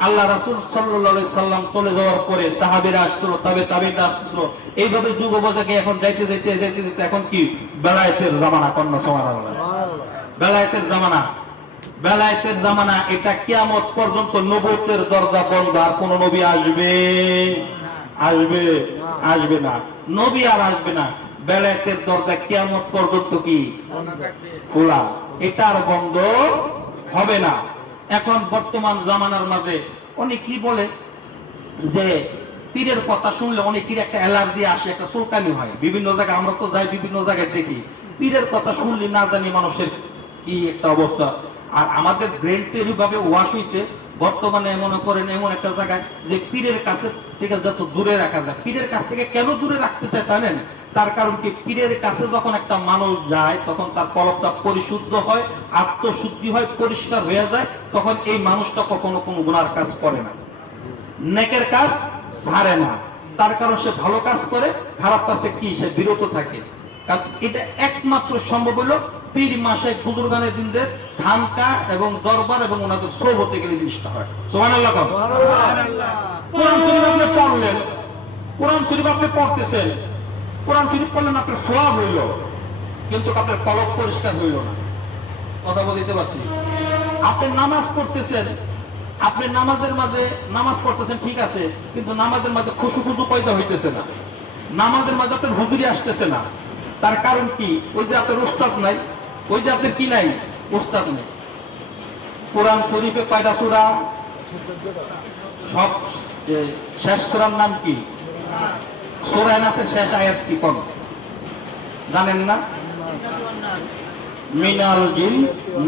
আল্লাহ রাসুল সাল্লাহ সাল্লাম চলে যাওয়ার পরে সাহাবিরা আসছিল তবে তাবিরা আসছিল। এইভাবে যুগ অবস্থাকে এখন যাইতে যাইতে যাইতে যাইতে এখন কি? বেলায়েতের জামানা কন্যা সমান বেলায়েতের জামানা। বেলায়েতের জামানা এটা কিয়ামত পর্যন্ত নবতের দরজা বন্ধ আর কোন নবী আসবে? আসবে? আসবে না। নবী আর আসবে না। বেলায়েতের দরজা কিয়ামত পর্যন্ত কি? খোলা। এটা আর বন্ধ হবে না। এখন বর্তমান জামানার মাঝে অনেক কি বলে? যে পীরের কথা শুনলে অনেকের একটা অ্যালার্জি আসে, একটা চুলকানি হয়? বিভিন্ন জায়গায় আমরা তো যাই, বিভিন্ন জায়গায় দেখি। পীরের কথা শুনলে না জানি মানুষের কি একটা অবস্থা। আর আমাদের ব্রেন তো এইভাবে ওয়াশ হয়েছে বর্তমানে মনে করেন এমন একটা জায়গায় যে পীরের কাছে থেকে যত দূরে রাখা যায়। পীরের কাছ থেকে কেন দূরে রাখতে চায় জানেন? তার কারণ কি? পীরের কাছে যখন একটা মানুষ যায়, তখন তার কলবটা পরিশুদ্ধ হয়, আত্মশুদ্ধি হয়, পরিষ্কার হয়ে যায়, তখন এই মানুষটা কখনো কোনো গুনার কাজ করে না। নেকের কাজ ছাড়ে না। তার কারণ সে ভালো কাজ করে, খারাপ কাজে কি? সে বিরত থাকে। কারণ এটা একমাত্র সম্ভব হলো পীর মাসে বুজুর্গানের দিনদের ধামকা এবং দরবার এবং ওনাদের সব হতে গেলে জিনিসটা হয়। সোমান আল্লাহ কোরআন শরীফ আপনি পড়লেন কোরআন শরীফ আপনি পড়তেছেন কোরআন শরীফ পড়লেন আপনার সোয়াব হইল কিন্তু আপনার কলক পরিষ্কার হইল না। কথা বলতে পারছি? আপনি নামাজ পড়তেছেন আপনি নামাজের মাঝে নামাজ পড়তেছেন ঠিক আছে কিন্তু নামাজের মাঝে খুশু খুশু পয়দা হইতেছে না। নামাজের মাঝে আপনার হুজুরি আসতেছে না। তার কারণ কি? ওই যে আপনার উস্তাদ নাই ওই আপনার কি নাই? উস্তাদ নেই। কোরআন শরীফে কয়টা সুরা? সব শেষ সুরার নাম কি? সুরায় নাসের শেষ আয়াত কি কোন? জানেন না? মিনাল জিন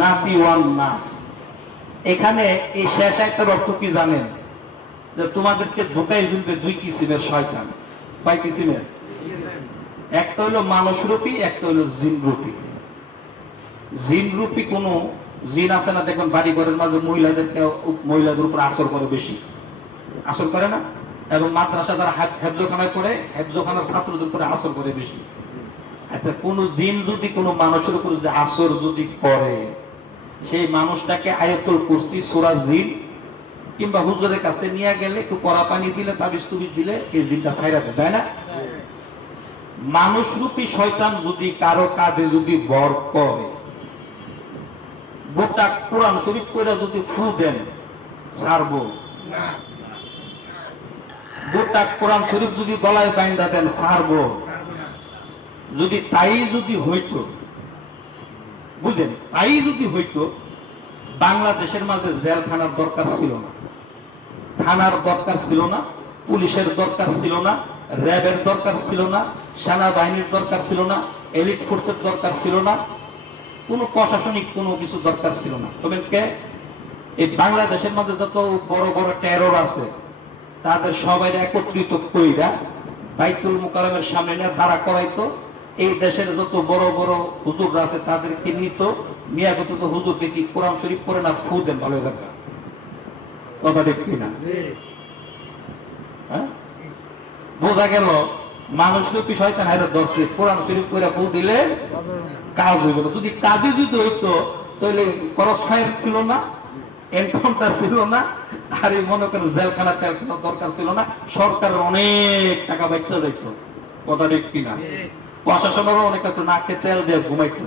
নাতি ওয়ান নাস। এখানে এই শেষ আয়াতের অর্থ কি জানেন? যে তোমাদেরকে ধোকাই ফেলবে দুই কিসিমের শয়তান। কয় কিসিমের? একটা হইল মানুষ রূপী একটা হইল জিন রূপী জিন কোনো জিন আছে না? দেখবেন বাড়ি ঘরের মাঝে মহিলাদেরকে মহিলাদের উপর আসর করে বেশি। আসর করে না? এবং মাদ্রাসা হেফ- হেফজোখানায় পড়ে হেফজোখানার ছাত্রদের উপরে আসর করে বেশি। আচ্ছা কোন জিন যদি কোনো মানুষের উপর যে আসর যদি করে সেই মানুষটাকে আয়তল কুরসি সোরা জিন কিংবা হুজুরের কাছে নিয়ে গেলে একটু কড়া পানি দিলে তাবিজ তুবিজ দিলে এই জিনটা ছাইরাতে তাই না? মানুষ রূপী শয়তান যদি কারও কাজে যদি বর করে গোটা কোরআন শরীফ করে যদি ফু দেন ছাড়বো। গোটা কোরআন শরীফ যদি গলায় বাইন্দা দেন ছাড়বো। যদি তাই যদি হইতো বুঝেন তাই যদি হইতো বাংলাদেশের মাঝে জেলখানার দরকার ছিল না। থানার দরকার ছিল না পুলিশের দরকার ছিল না র্যাবের দরকার ছিল না সেনাবাহিনীর দরকার ছিল না এলিট ফোর্সের দরকার ছিল না কোনো প্রশাসনিক কোনো কিছু দরকার ছিল না। তবে কে? এই বাংলাদেশের মধ্যে যত বড় বড় টেরর আছে তাদের সবাই একত্রিত কইরা বাইতুল মুকারমের সামনে নিয়ে দাঁড়া করাইতো। এই দেশের যত বড় বড় হুজুররা আছে তাদেরকে নিত। মিয়াগত তো হুজুরকে কি কোরআন শরীফ পড়ে না? ফু দেন ভালো জায়গা কথা ঠিক কিনা? হ্যাঁ? বোঝা গেল মানুষ লোক শয়তান হাইরা দর্শে কোরআন শরীফ করে ফু দিলে কাজ হইব না। যদি কাজে যদি হইতো তাহলে করস ফায়ার ছিল না এনকাউন্টার ছিল না, আর এই মনে করেন জেলখানা টেলখানা দরকার ছিল না, সরকারের অনেক টাকা বাচ্চা যাইত। কথা ঠিক কিনা? প্রশাসনেরও অনেক একটু নাকে তেল দিয়ে ঘুমাইত।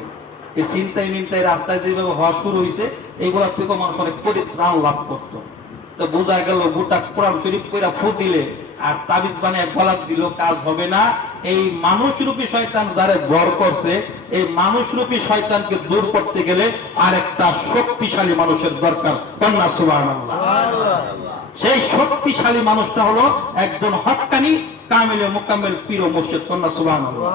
এই চিন্তাই মিন্তাই রাস্তায় যেভাবে হওয়া শুরু হয়েছে এইগুলা থেকে মানুষ অনেক পরিত্রাণ লাভ করতো। তো বোঝা গেল গোটা কোরআন শরীফ কইরা ফু দিলে আর তাবিজ বানিয়ে গলাপ দিল কাজ হবে না। এই মানুষ রূপী শয়তান যারা ভর করছে এই মানুষ রূপী শয়তানকে দূর করতে গেলে আর একটা শক্তিশালী মানুষের দরকার। কন্যা সুবহানাল্লাহ। সেই শক্তিশালী মানুষটা হলো একজন হক্কানি কামিলে মোকাম্মেল পীর ও মুর্শিদ। কন্যা সুবহানাল্লাহ।